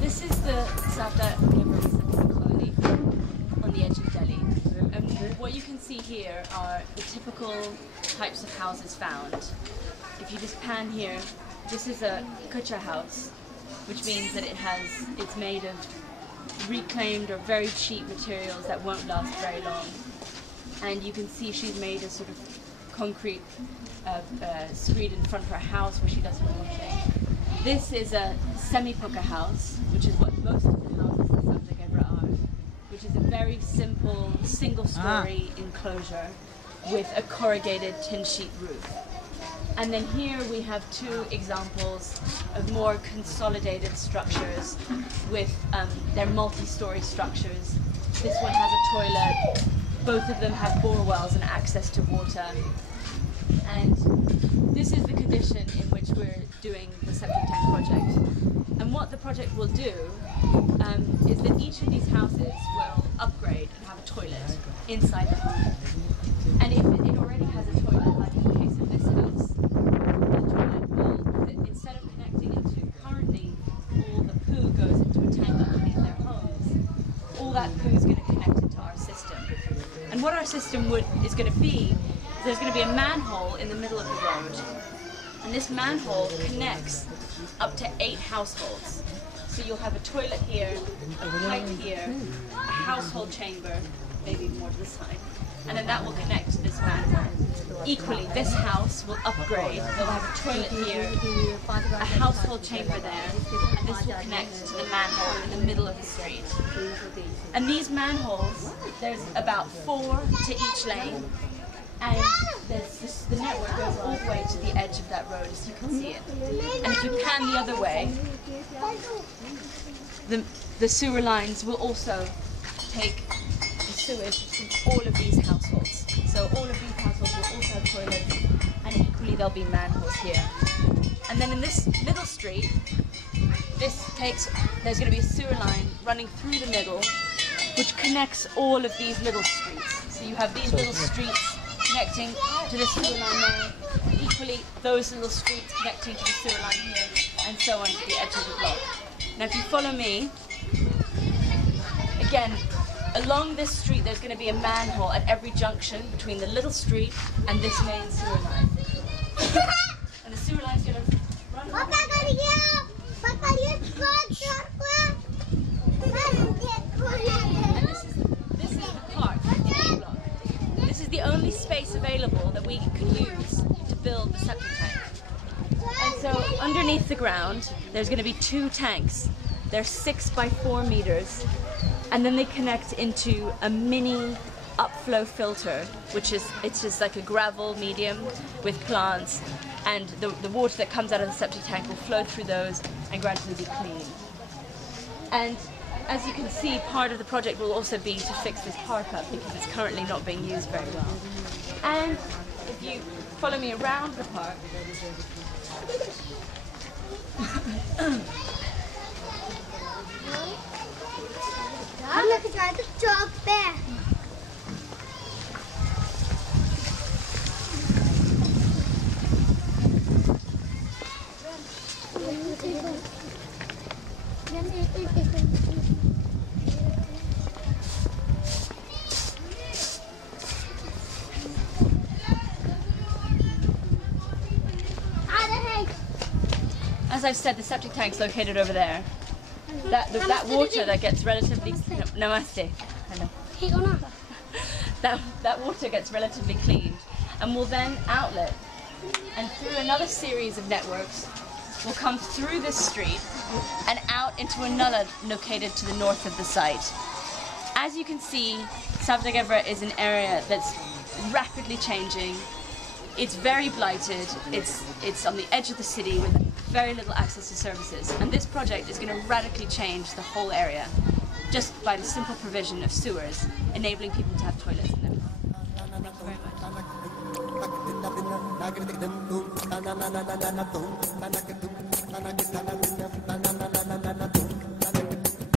This is the Savda Ghevra resettlement colony on the edge of Delhi. What you can see here are the typical types of houses found. If you just pan here, this is a kucha house, which means that it's made of reclaimed or very cheap materials that won't last very long. And you can see she's made a sort of concrete screed in front of her house where she does her washing. This is a semi-pucca house, which is what most of the houses in Savda Ghevra are, which is a very simple single-story enclosure with a corrugated tin sheet roof. And then here we have two examples of more consolidated structures with their multi-story structures. This one has a toilet, both of them have bore wells and access to water. And this is the condition in which we're doing the septic tank project. And what the project will do is that each of these houses will upgrade and have a toilet inside the home. And if it already has a toilet, like in the case of this house, the toilet will, instead of connecting into currently, all the poo goes into a tank underneath their homes, all that poo is going to connect into our system. And what our system is going to be, is there's going to be a manhole in the middle of the road. And this manhole connects up to 8 households. So you'll have a toilet here, a pipe here, a household chamber, maybe more to the side, and then that will connect to this manhole. Equally, this house will upgrade. They'll have a toilet here, a household chamber there, and this will connect to the manhole in the middle of the street. And these manholes, there's about 4 to each lane, and the network goes all the way to the edge of that road, as you can see it. And if you pan the other way, the sewer lines will also take the sewage from all of these households. So all of these households will also have toilets, and equally there'll be manholes here. And then in this middle street, there's going to be a sewer line running through the middle, which connects all of these little streets. So you have these little streets connecting to the sewer line there, equally those little streets connecting to the sewer line here, and so on to the edge of the block. Now if you follow me, again, along this street there's going to be a manhole at every junction between the little street and this main sewer line. And the sewer line's going to run along. And this is the park, the B block. This is the only space available that we can use to build the septic tank. And so underneath the ground there's going to be 2 tanks. They're 6 by 4 meters, and then they connect into a mini upflow filter, it's just like a gravel medium with plants, and the water that comes out of the septic tank will flow through those and gradually be clean. And as you can see, part of the project will also be to fix this park up because it's currently not being used very well. And if you follow me around the park, as I've said, the septic tank's located over there. That water that gets relatively namaste. I know. That water gets relatively cleaned and will then outlet, and through another series of networks will come through this street and out into another located to the north of the site. As you can see, Savda Ghevra is an area that's rapidly changing. It's very blighted. It's on the edge of the city with very little access to services, and this project is going to radically change the whole area just by the simple provision of sewers, enabling people to have toilets in them. Thank you very much.